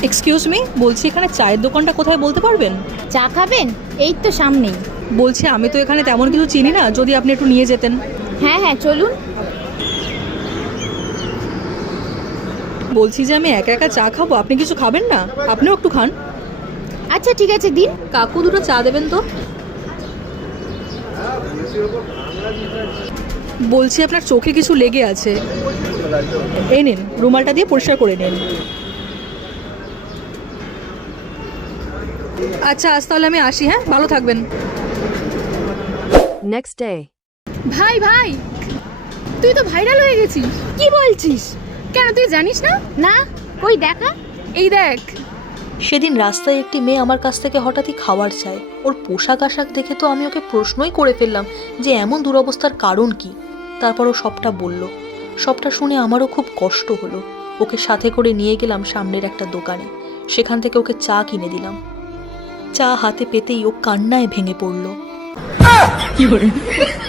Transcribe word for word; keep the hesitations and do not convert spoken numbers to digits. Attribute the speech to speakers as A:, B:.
A: Excuse me, বলছি এখানে চায়ের দোকানটা কোথায় বলতে পারবেন?
B: চা খাবেন? এই তো সামনেই।
A: বলছি আমি তো এখানে তেমন কিছু চিনি না, যদি আপনি একটু নিয়ে যেতেন।
B: হ্যাঁ হ্যাঁ চলুন।
A: বলছি যে আমি একা একা চা খাবো, আপনি কিছু খাবেন না? আপনিও একটু খান।
B: আচ্ছা ঠিক আছে দিন।
A: কাকু দুটো চা দেবেন তো। বলছি আপনার চোখে কিছু লেগে আছে, এই নিন রুমালটা দিয়ে পরিষ্কার করে নিন। আচ্ছা আজ তাহলে আমি আসি, হ্যাঁ ভালো থাকবেন।
C: Next day.
B: ভাই ভাই, তুই তো ভাইরাল হয়ে গেছিস। কি বলছিস? কেন তুই জানিস না? না, কই দেখা। এই দেখ।
A: সেদিন রাস্তায় একটি মেয়ে আমার কাছ থেকে হঠাৎই খাবার চায়। ওর পোশাক আশাক দেখে তো আমি ওকে প্রশ্নই করে ফেললাম যে এমন দুরবস্থার কারণ কি। তারপর ও সবটা বলল। সবটা শুনে আমারও খুব কষ্ট হলো। ওকে সাথে করে নিয়ে গেলাম সামনের একটা দোকানে। সেখান থেকে ওকে চা কিনে দিলাম। চা হাতে পেতেই ও কান্নায় ভেঙে পড়ল।